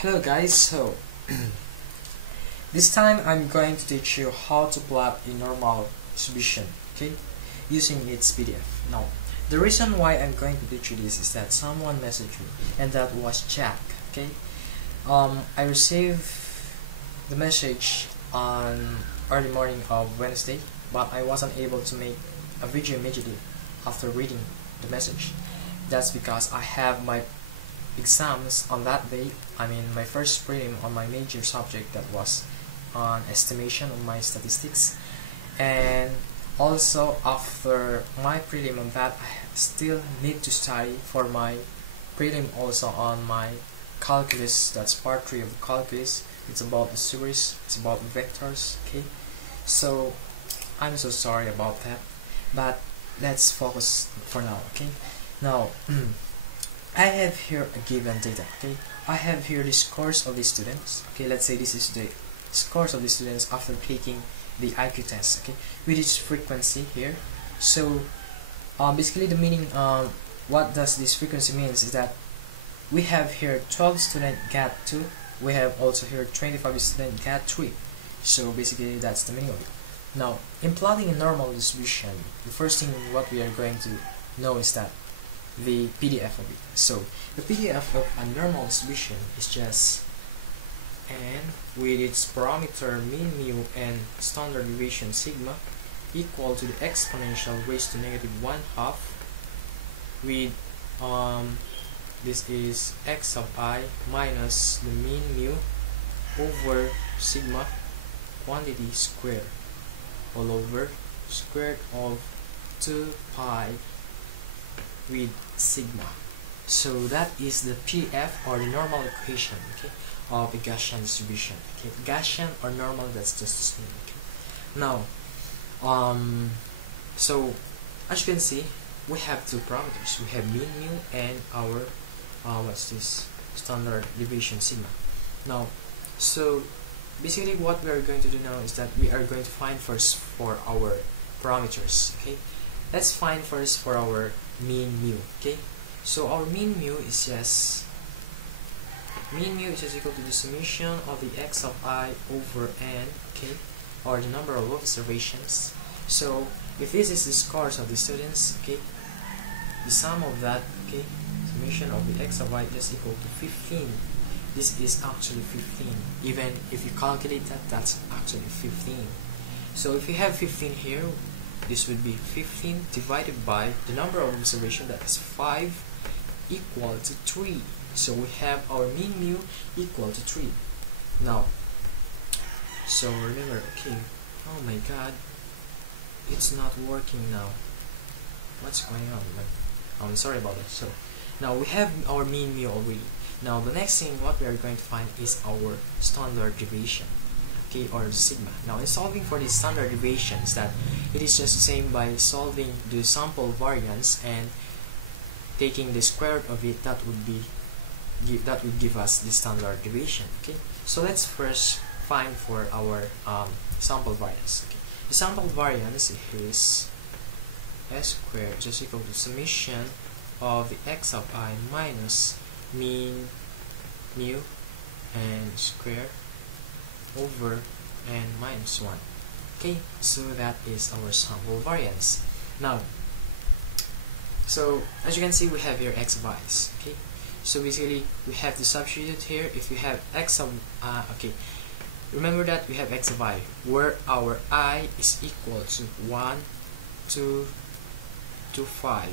Hello guys, this time I'm going to teach you how to plot a normal distribution, okay, using its PDF. Now, the reason why I'm going to teach you this is that someone messaged me, and that was Jack, okay. I received the message on early morning of Wednesday, but I wasn't able to make a video immediately after reading the message. That's because I have my exams on that day. I mean, my first prelim on my major subject, that was on estimation on my statistics, and also after my prelim on that, I still need to study for my prelim also on my calculus. That's part 3 of the calculus. It's about the series, it's about vectors, okay. So I'm so sorry about that, but let's focus for now, okay. Now I have here a given data, okay. I have here the scores of the students, okay. Let's say this is the scores of the students after taking the IQ test, okay, with its frequency here. So basically the meaning, what does this frequency means is that we have here 12 students got 2, we have also here 25 students got 3. So basically that's the meaning of it. Now, in plotting a normal distribution, the first thing what we are going to know is that the PDF of it. So the PDF of a normal distribution is just n with its parameter mean mu and standard deviation sigma equal to the exponential raised to -1/2 with this is x of I minus the mean mu over sigma quantity square all over square of 2 pi with sigma. So that is the PDF, or the normal equation, okay, of a Gaussian distribution, okay. Gaussian or normal, that's just the same, okay. Now so as you can see, we have two parameters. We have mean mu and our what's this, standard deviation sigma. Now, so basically what we are going to do now is that we are going to find first for our parameters, okay. Let's find first for our mean mu, okay. So our mean mu is just equal to the summation of the x of I over n, okay, or the number of observations. So if this is the scores of the students, okay, the sum of that, okay, summation of the x of I is equal to 15. This is actually 15. Even if you calculate that, that's actually 15. So if you have 15 here, this would be 15 divided by the number of observation, that is 5, equal to 3. So we have our mean mu equal to 3. Now, so remember, okay, oh my god, it's not working now. What's going on? I'm sorry about that. So now we have our mean mu already. Now the next thing what we are going to find is our standard deviation, okay, or sigma. Now in solving for the standard deviations, that it is just the same by solving the sample variance and taking the square root of it. That would give us the standard deviation, okay. So let's first find for our sample variance, okay. The sample variance is s squared just equal to summation of the x of I minus mean mu and square over n minus 1, okay. So that is our sample variance. Now, so as you can see, we have here x of i's, okay. So basically we have to substitute here. If you have x of okay, remember that we have x of I where our I is equal to 1, 2 to 5,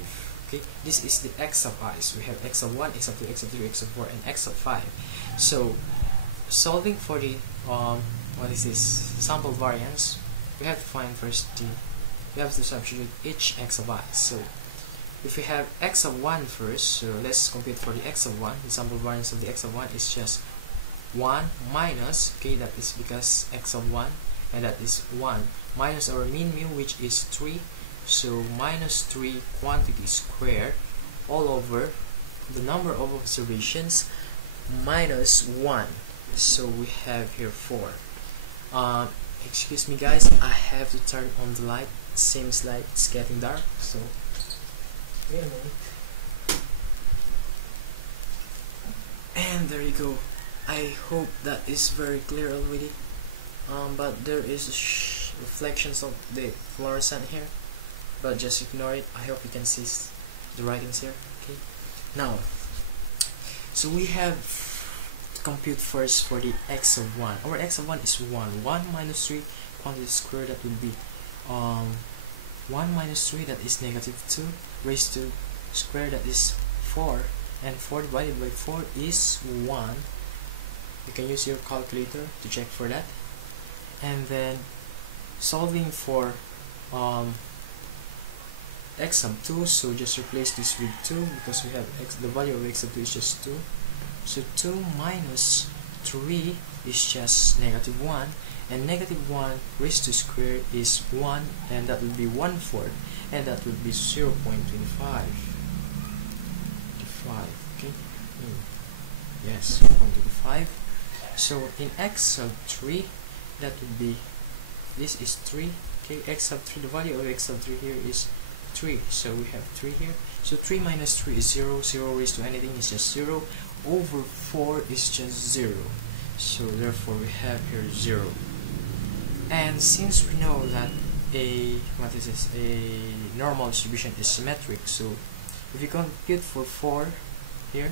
okay. This is the x of i's. We have x of 1, x of 2, x of 3, x of 4, and x of 5. So solving for the what is this, sample variance, we have to find first we have to substitute each x of I. So if we have x of 1 first, so let's compute for the x of 1. The sample variance of the x of 1 is just 1 minus, okay, that is because x of 1, and that is 1 minus our mean mu, which is 3. So minus 3 quantity square all over the number of observations minus 1. So we have here 4. Excuse me guys, I have to turn on the light. It seems like it's getting dark, so wait a minute. And there you go. I hope that is very clear already. But there is reflections of the fluorescent here, but just ignore it. I hope you can see the writings here. Okay, now, so we have to compute first for the x of 1. Our x of 1 is 1. 1 minus 3 quantity square, that will be 1 minus 3, that is negative 2, raised to square, that is 4, and 4 divided by 4 is 1. You can use your calculator to check for that. And then solving for x sub 2, so just replace this with 2 because we have x, the value of x sub 2 is just 2. So 2 minus 3 is just negative 1, and negative 1 raised to square is 1, and that will be 1/4, and that will be 0.25. Okay, yes, 0.25. So in x sub 3, that would be, this is 3. Okay, x sub 3, the value of x sub 3 here is 3, so we have 3 here. So 3 minus 3 is 0. 0 raised to anything is just 0. Over 4 is just 0. So therefore we have here 0. And since we know that a normal distribution is symmetric, so if you compute for 4 here,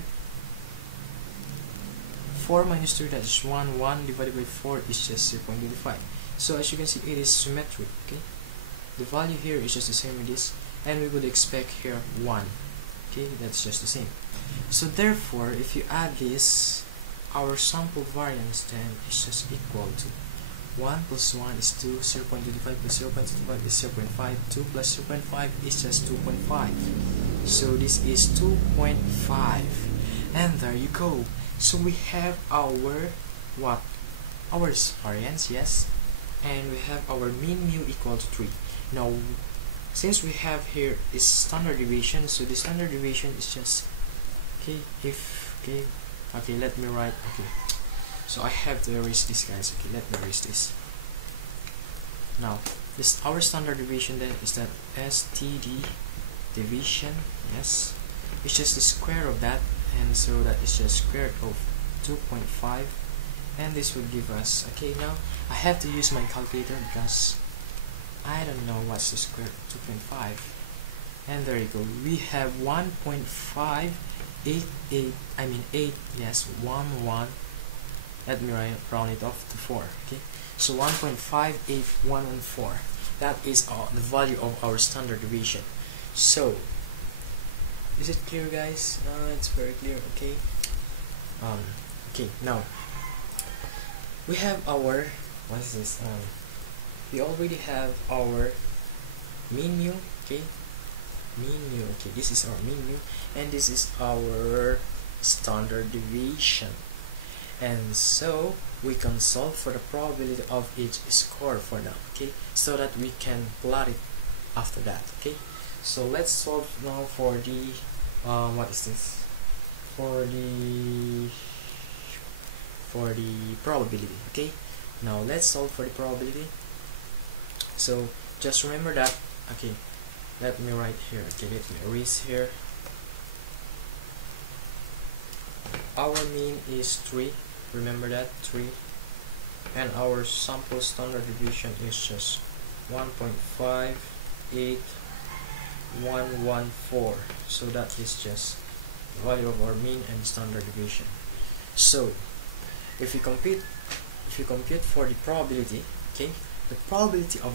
4 minus 2, that is 1. 1 divided by 4 is just 0.25. So as you can see, it is symmetric. Okay, the value here is just the same with this, and we would expect here 1. Okay, that's just the same. So therefore, if you add this, our sample variance then is just equal to 1 plus 1 is 2, 0.25 plus 0.25 is 0.5, 2 plus 0.5 is just 2.5. So this is 2.5, and there you go. So we have our what? Our variance, yes, and we have our mean mu equal to 3. Now, since we have here is standard deviation, so the standard deviation is just okay, let me write. Okay, so I have to erase this, guys. Okay, let me erase this. Now, this our standard deviation then is that STD deviation, yes, it's just the square of that, and so that is just square root of 2.5, and this would give us, okay, now I have to use my calculator because I don't know what's the square root of 2.5, and there you go, we have 1.588, I mean 8, yes, 1, let me round it off to 4, okay, so 1.58114, that is the value of our standard deviation. So is it clear, guys? It's very clear. Okay, okay, now we have our, what is this, we already have our mean mu. Okay, mean mu. Okay, this is our mean mu, and this is our standard deviation, and so we can solve for the probability of each score for now. Okay, so that we can plot it after that. Okay, so let's solve now for the what is this, for the probability. Okay, now let's solve for the probability. So just remember that. Okay, let me write here. Okay, let me erase here. Our mean is 3, remember that, 3, and our sample standard deviation is just 1.58114. so that is just the value of our mean and standard deviation. So if you compute for the probability, okay, the probability of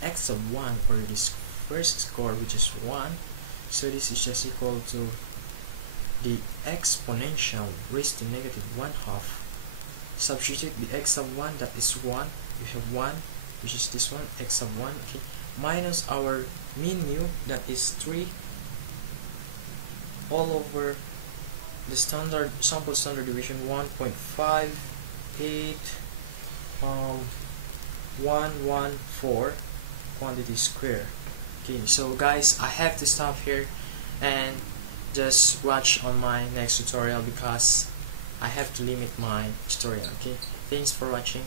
x of 1, or this first score, which is 1, so this is just equal to the exponential raised to negative 1/2. Substitute the x of 1, that is 1, we have 1, which is this one, x of 1, okay, minus our mean mu, that is 3, all over the standard sample standard deviation 1.58114 quantity square. Okay, so guys, I have to stop here and just watch on my next tutorial because I have to limit my tutorial. Okay, thanks for watching.